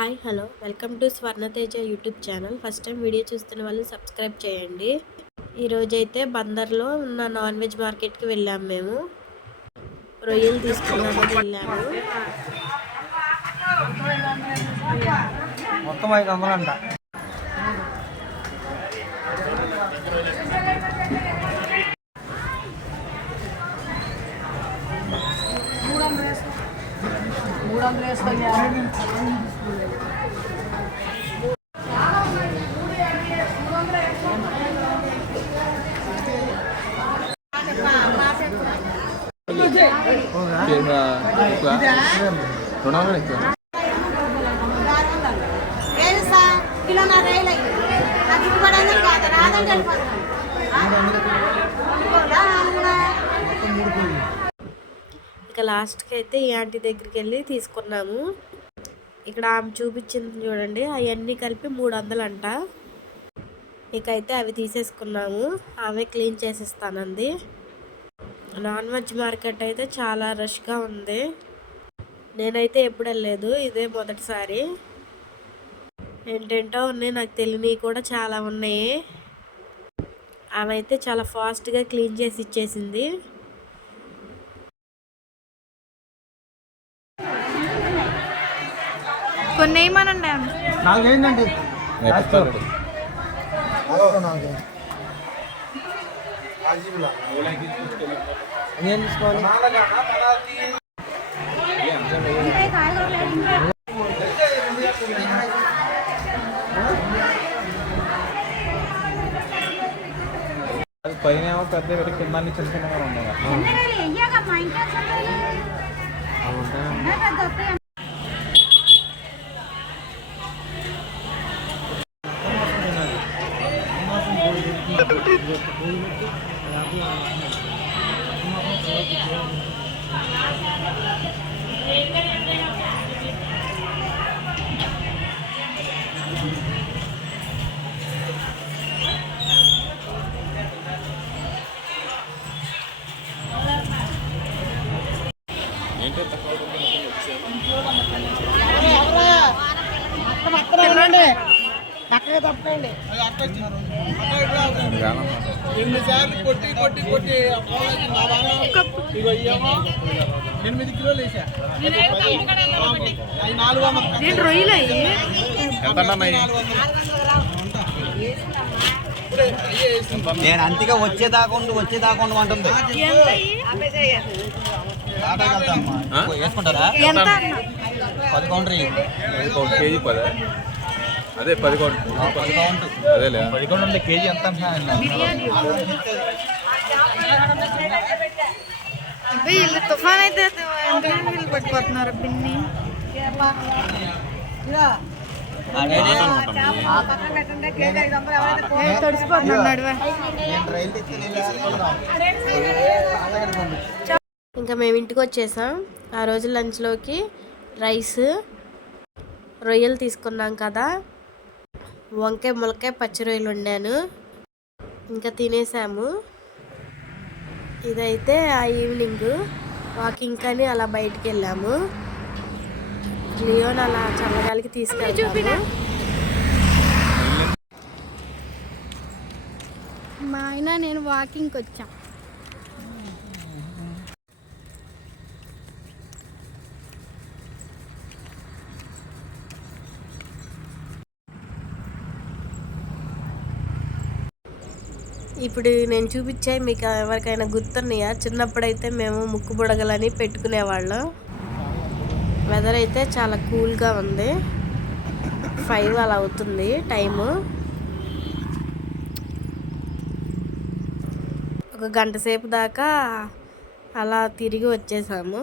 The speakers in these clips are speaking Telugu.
Hi hello welcome to Swarnateja YouTube channel. First time video చూస్తున్న వాళ్ళు సబ్స్క్రైబ్ చేయండి. ఈరోజైతే బందర్లో ఉన్న నాన్ వెజ్ మార్కెట్కి వెళ్ళాము. మేము రొయ్యలు తీసుకున్నామని వెళ్ళాము. మొత్తం 500 అంట. ఇక లాస్ట్కి అయితే ఈ ఆంటీ దగ్గరికి వెళ్ళి తీసుకున్నాము. ఇక్కడ ఆమె చూపించింది చూడండి, అవన్నీ కలిపి 300 అంట. ఇక అయితే అవి తీసేసుకున్నాము. ఆమె క్లీన్ చేసిస్తానంది. నాన్ వెజ్ మార్కెట్ అయితే చాలా రష్గా ఉంది. నేనైతే ఎప్పుడు వెళ్ళలేదు, ఇదే మొదటిసారి. ఏంటేంటో ఉన్నాయి, నాకు తెలియనివి కూడా చాలా ఉన్నాయి. ఆమె అయితే చాలా ఫాస్ట్గా క్లీన్ చేసి ఇచ్చేసింది. కొన్ని ఏమనండి నాలుగైందండి. ఏం తీసుకోవాలి? పైన ఏమో పెద్ద కింద చిన్న చిన్నగా ఉన్నాయి. ఎన్నిసార్లు కొట్టి కొట్టి కొట్టి 8 కిలోలు వేసా. రొయ్యలు నేను అంతగా వచ్చేదాకా అంటుంది. వేసుకుంటారా? 10 కౌంటర్ కేజీ 10. అదే 10 కౌంటర్. అదేలే 10 కౌంటర్ కేజీ ఎంత వీళ్ళు తుఫాన్ అయితే వీళ్ళు పట్టుకోతున్నారు బిన్ని. తడిసిపోతున్నాడు. ఇంకా మేము ఇంటికి వచ్చేసాం. ఆ రోజు లంచ్లోకి రైస్, రొయ్యలు తీసుకున్నాం కదా, వంకాయ ములకాయ పచ్చి రొయ్యలు వండాను. ఇంకా తినేసాము. ఇదైతే ఆ ఈవినింగ్ వాకింగ్ అని అలా బయటికి వెళ్ళాము. లియోన్ అలా చల్లగాలికి తీసుకెళ్ళాము. మా ఆయన నేను వాకింగ్కి వచ్చా. ఇప్పుడు నేను చూపించాయి మీకు ఎవరికైనా గుర్తున్నాయా? చిన్నప్పుడైతే మేము ముక్కు బుడగలని పెట్టుకునేవాళ్ళం. వెదర్ అయితే చాలా కూల్గా ఉంది. 5 అలా అవుతుంది టైము. ఒక గంట సేపు దాకా అలా తిరిగి వచ్చేసాము.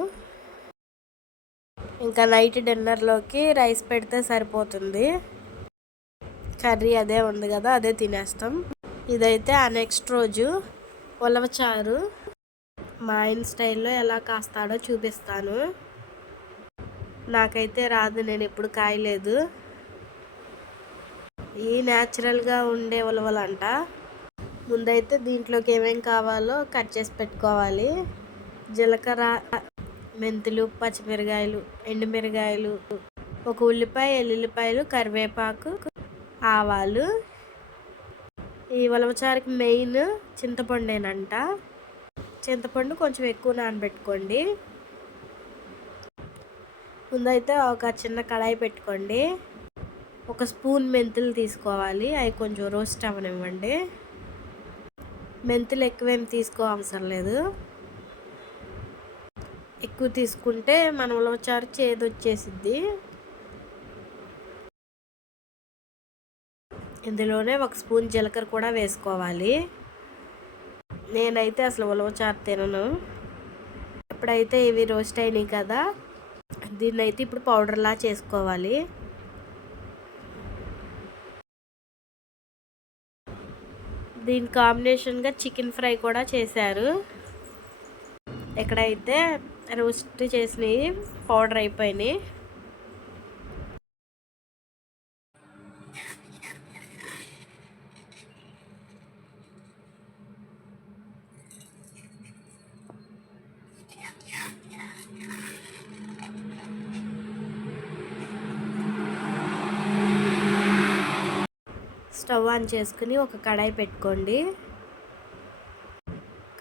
ఇంకా నైట్ డిన్నర్లోకి రైస్ పెడితే సరిపోతుంది. కర్రీ అదే ఉంది కదా, అదే తినేస్తాం. ఇదైతే ఆ నెక్స్ట్ రోజు ఉలవచారు. మా ఆయన స్టైల్లో ఎలా కాస్తాడో చూపిస్తాను. నాకైతే రాదు, నేను ఎప్పుడు కాయలేదు. ఈ న్యాచురల్గా ఉండే ఉలవలంట. ముందైతే దీంట్లోకి ఏమేం కావాలో కట్ చేసి పెట్టుకోవాలి. జీలకర్ర, మెంతులు, పచ్చిమిరకాయలు, ఎండుమిరకాయలు, ఒక ఉల్లిపాయ, ఎల్లుల్లిపాయలు, కరివేపాకు, ఆవాలు. ఈ ఉలవచారుకి మెయిన్ చింతపండేనంట. చింతపండు కొంచెం ఎక్కువ నానబెట్టుకోండి. ముందైతే ఒక చిన్న కడాయి పెట్టుకోండి. ఒక స్పూన్ మెంతులు తీసుకోవాలి. అవి కొంచెం రోస్ట్ అవ్వనివ్వండి. మెంతులు ఎక్కువేం తీసుకోవసరం లేదు. ఎక్కువ తీసుకుంటే మన ఉలవచారు చేదు వచ్చేసిద్ది. ఇందులోనే ఒక స్పూన్ జీలకర్ర కూడా వేసుకోవాలి. నేనైతే అసలు ఉలవచారు తినను. ఎప్పుడైతే ఇవి రోస్ట్ అయినాయి కదా, దీన్నైతే ఇప్పుడు పౌడర్లా చేసుకోవాలి. దీని కాంబినేషన్గా చికెన్ ఫ్రై కూడా చేశారు. ఎక్కడైతే రోస్ట్ చేసినవి పౌడర్ అయిపోయినాయి. స్టవ్ ఆన్ చేసుకుని ఒక కడాయి పెట్టుకోండి.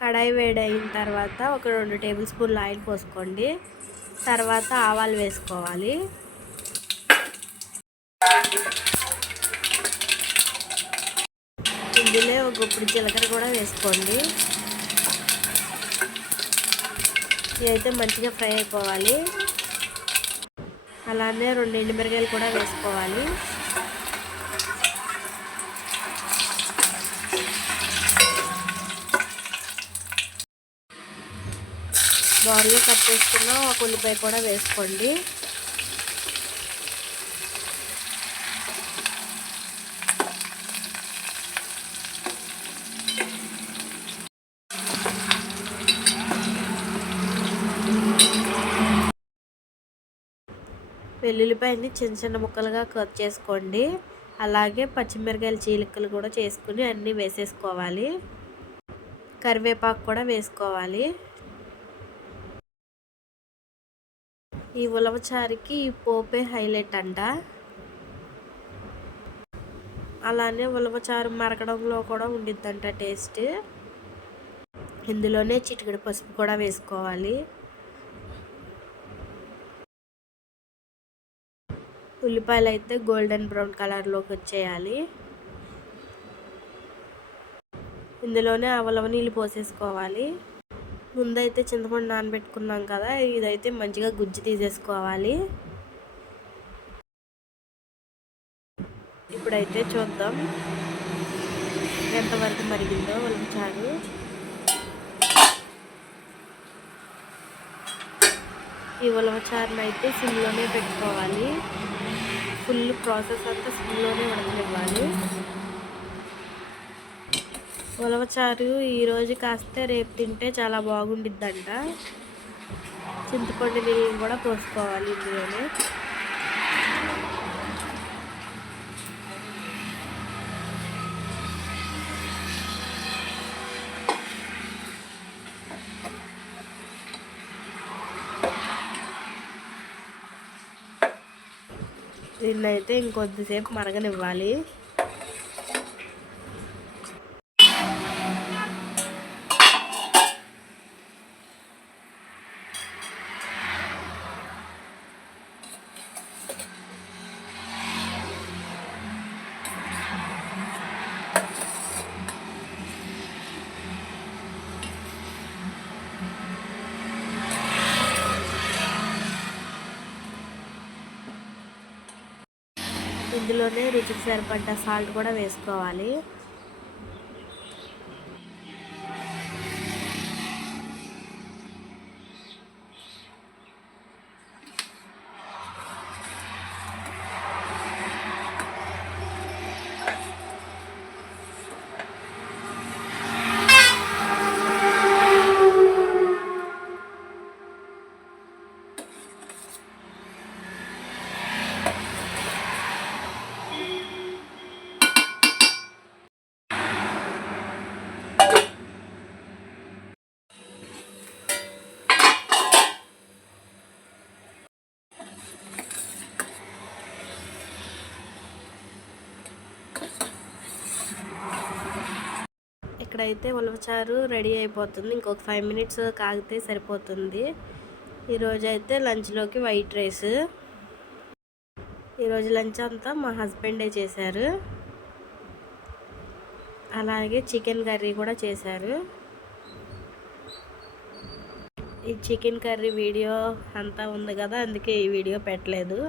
కడాయి వేడైన తర్వాత ఒక 2 టేబుల్ స్పూన్లు ఆయిల్ పోసుకోండి. తర్వాత ఆవాలు వేసుకోవాలి. ఇందులో ఒక గుప్పిడి జీలకర్ర కూడా వేసుకోండి. ఇదైతే మంచిగా ఫ్రై అయిపోవాలి. అలానే 2 ఎండుమిరగాయలు కూడా వేసుకోవాలి. బారుగా కట్ చేసుకున్న ఒక ఉల్లిపాయ కూడా వేసుకోండి. వెల్లుల్లిపాయని చిన్న చిన్న ముక్కలుగా కట్ చేసుకోండి. అలాగే పచ్చిమిరకాయల చీలికలు కూడా చేసుకుని అన్నీ వేసేసుకోవాలి. కరివేపాకు కూడా వేసుకోవాలి. ఈ ఉలవచారుకి ఈ పోపే హైలైట్ అంట. అలానే ఉలవచారు మరగడంలో కూడా ఉండిద్దంట టేస్ట్. ఇందులోనే చిటికెడు పసుపు కూడా వేసుకోవాలి. ఉల్లిపాయలు అయితే గోల్డెన్ బ్రౌన్ కలర్లోకి వచ్చేయాలి. ఇందులోనే ఆ ఉలవ నీళ్ళు పోసేసుకోవాలి. ముందైతే చింతపండు నానబెట్టుకున్నాం కదా, ఇదైతే మంచిగా గుజ్జు తీసేసుకోవాలి. ఇప్పుడైతే చూద్దాం ఎంతవరకు మరిగిందో ఉలవచారు. ఈ ఉలవచారుని అయితే సిమ్లోనే పెట్టుకోవాలి. ఫుల్ ప్రాసెస్ అంతా సిమ్లోనే ఉడకనివ్వాలి. ఉలవచారు ఈరోజు కాస్తే రేపు తింటే చాలా బాగుండిద్దంట. చింతపండు నీళ్ళు కూడా పోసుకోవాలి ఇందులోనే. దీన్నైతే ఇంకొద్దిసేపు మరగనివ్వాలి. ఇందులోనే రుచికి సరిపడ్డ సాల్ట్ కూడా వేసుకోవాలి. ఇక్కడైతే ఉలవచారు రెడీ అయిపోతుంది. ఇంకొక 5 మినిట్స్ కాగితే సరిపోతుంది. ఈరోజు అయితే లంచ్లోకి వైట్ రైస్. ఈరోజు లంచ్ అంతా మా హస్బెండే చేశారు. అలాగే చికెన్ కర్రీ కూడా చేశారు. ఈ చికెన్ కర్రీ వీడియో అంతా ఉంది కదా, అందుకే ఈ వీడియో పెట్టలేదు.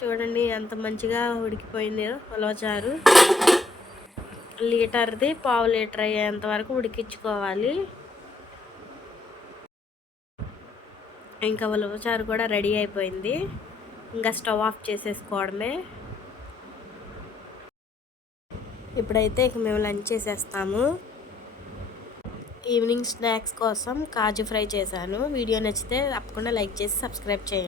చూడండి ఎంత మంచిగా ఉడికిపోయింది ఉలవచారు. లీటర్ది 1/2 లీటర్ అయ్యేంత వరకు ఉడికించుకోవాలి. ఇంకా ఉలవచారు కూడా రెడీ అయిపోయింది. ఇంకా స్టవ్ ఆఫ్ చేసేసుకోవడమే. ఇప్పుడైతే ఇక మేము లంచ్ చేసేస్తాము. ఈవినింగ్ స్నాక్స్ కోసం కాజు ఫ్రై చేశాను. వీడియో నచ్చితే తప్పకుండా లైక్ చేసి సబ్స్క్రైబ్ చేయండి.